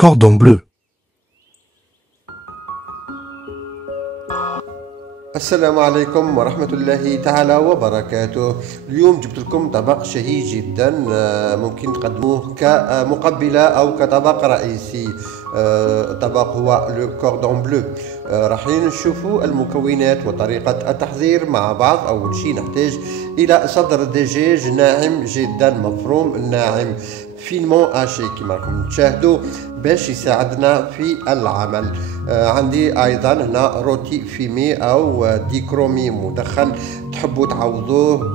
cordon bleu. السلام عليكم ورحمة الله تعالى وبركاته. اليوم جبت لكم طبق شهي جدا، ممكن تقدموه كمقبلة أو كطبق رئيسي. الطبق هو لو كوردون بلو. راح نشوفوا المكونات وطريقة التحضير مع بعض. أول شيء نحتاج إلى صدر دجاج ناعم جدا، مفروم ناعم فينمون اشي كما راكم تشاهدوا باش يساعدنا في العمل. عندي ايضا هنا روتي فيمي او ديكرومي مدخن، تحبوا تعوضوه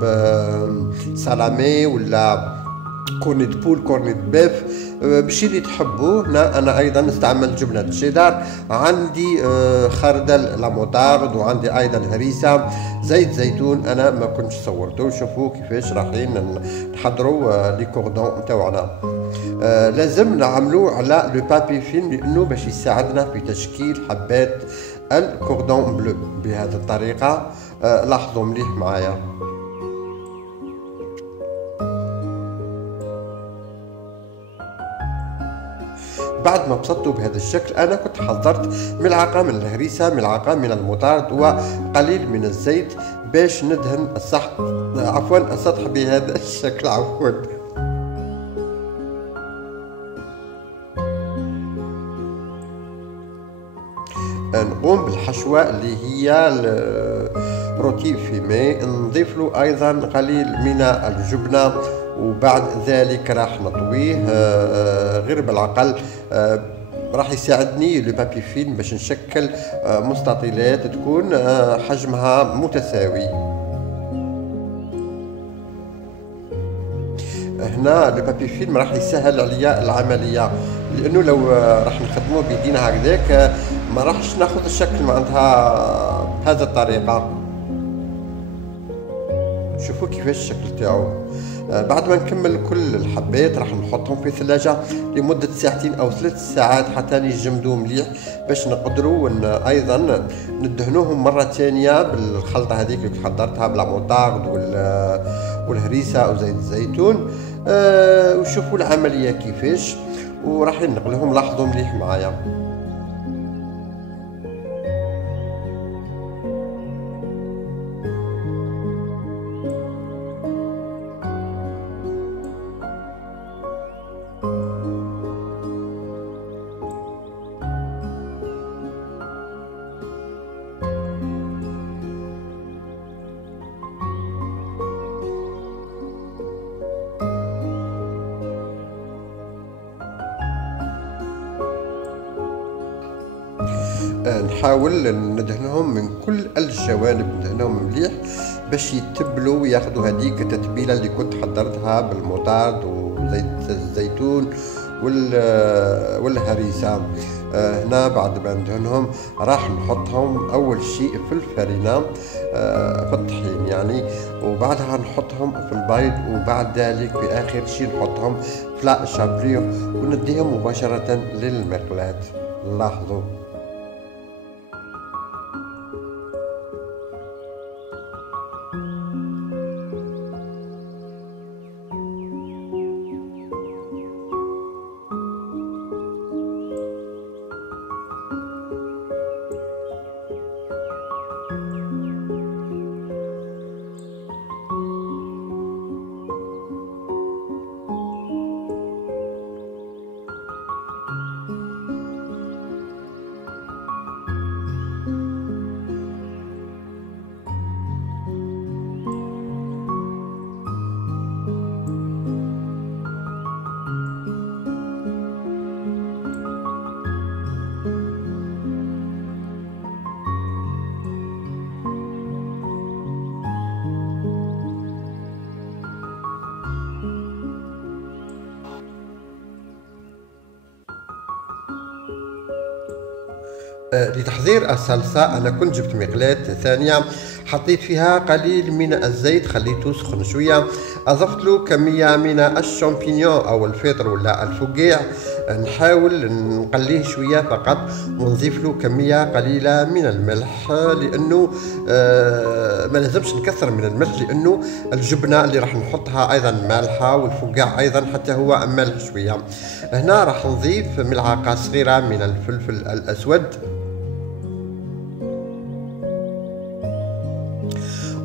بسلامي ولا كورنيت بول كورنيت بيف بشي اللي تحبوه. هنا انا ايضا استعملت جبنه الشيدار، عندي خردل لاموتارد، وعندي ايضا هريسه، زيت زيتون انا ما كنتش صورته. شوفوا كيفاش رايحين نحضروا لي كوردون تاعنا. لازم نعملوه على لو بابي فيلم لانه باش يساعدنا في تشكيل حبات الكوردون بلو بهذه الطريقه. لاحظوا مليح معايا. بعد ما بسطته بهذا الشكل انا كنت حضرت ملعقه من الهريسه، ملعقه من المطارد، وقليل من الزيت باش ندهن السطح بهذا الشكل. نقوم بالحشوه اللي هي روتي فيمي، نضيف له ايضا قليل من الجبنه، وبعد ذلك راح نطويه غير بالعقل. راح يساعدني لو بابي فيلم باش نشكل مستطيلات تكون حجمها متساوي. هنا لو بابي فيلم راح يسهل عليا العمليه، لانه لو راح نخدموه بيدينا هكذاك ما راحش ناخذ الشكل معناتها بهذه الطريقه. شوفوا كيفاش الشكل تاعو. بعد ما نكمل كل الحبات راح نحطهم في الثلاجة لمدة ساعتين أو 3 ساعات حتى يجمدوا مليح، باش نقدروا أيضا ندهنوهم مرة ثانية بالخلطة هذيك اللي حضرتها بالموطارد والهريسة وزيت الزيتون. وشوفوا العملية كيفاش، وراح نقلهم. لاحظوا مليح معايا. نحاول ندهنهم من كل الجوانب، ندهنهم مليح باش يتبلوا وياخذوا هذيك التتبيله اللي كنت حضرتها بالمطارد وزيت الزيتون والهريسه. هنا بعد ما ندهنهم راح نحطهم اول شيء في الفرينه، في الطحين يعني، وبعدها نحطهم في البيض، وبعد ذلك في اخر شيء نحطهم في لا شابلير ونديهم مباشره للمقلاة. لاحظوا. لتحضير الصلصة أنا كنت جبت مقلاة ثانية، حطيت فيها قليل من الزيت، خليته سخن شوية، أضفت له كمية من الشامبينيون أو الفطر ولا الفقاع، نحاول نقليه شوية فقط، ونضيف له كمية قليلة من الملح، لأنه ما لازمش نكثر من الملح، لأنه الجبنة اللي راح نحطها أيضا مالحة، والفقاع أيضا حتى هو مالح شوية. هنا راح نضيف ملعقة صغيرة من الفلفل الأسود،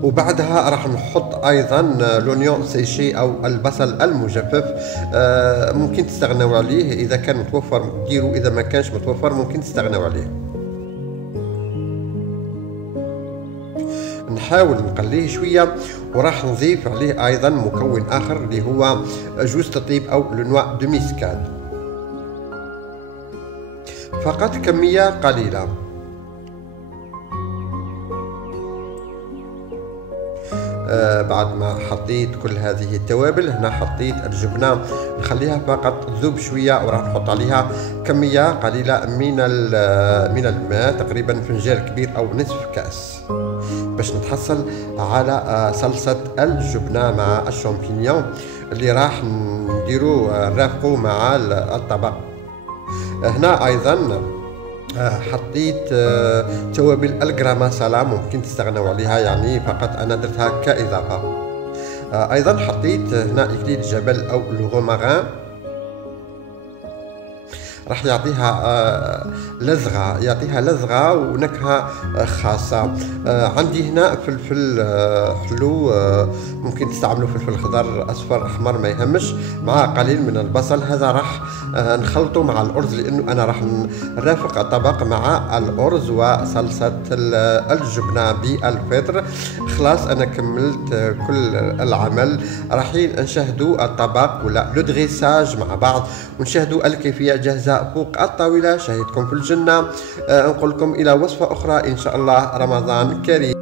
وبعدها راح نحط ايضا لونيون سيشي او البصل المجفف. ممكن تستغنوا عليه اذا كان متوفر ديروا، اذا ما كانش متوفر ممكن تستغنوا عليه. نحاول نقليه شويه، وراح نضيف عليه ايضا مكون اخر اللي هو جوز الطيب او لنوا دو ميسكاد، فقط كميه قليله. بعد ما حطيت كل هذه التوابل، هنا حطيت الجبنة، نخليها فقط تذوب شوية، وراح نحط عليها كمية قليلة من الماء، تقريبا فنجان كبير أو نصف كأس، باش نتحصل على صلصة الجبنة مع الشامبينيون اللي راح نديرو نرافقو مع الطبق. هنا أيضا حطيت توابل الجرام مسالة، ممكن تستغنوا عليها، يعني فقط انا درتها كاضافه. ايضا حطيت هنا اكليل جبل او الغوماغان، راح يعطيها لذغة ونكهة خاصة. عندي هنا فلفل حلو، ممكن تستعملوا فلفل خضر أصفر أحمر ما يهمش، مع قليل من البصل. هذا راح نخلطه مع الأرز، لأنه أنا راح نرافق الطبق مع الأرز وصلصة الجبنة بالفطر. خلاص أنا كملت كل العمل، رايحين نشاهدوا الطبق ولا لو دريساج مع بعض، ونشاهدوا الكيفية جاهزة فوق الطاولة. شاهدكم في الجنة. نقول لكم إلى وصفة أخرى إن شاء الله. رمضان كريم.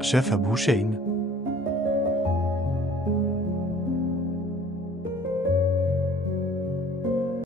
شيف أبو شين.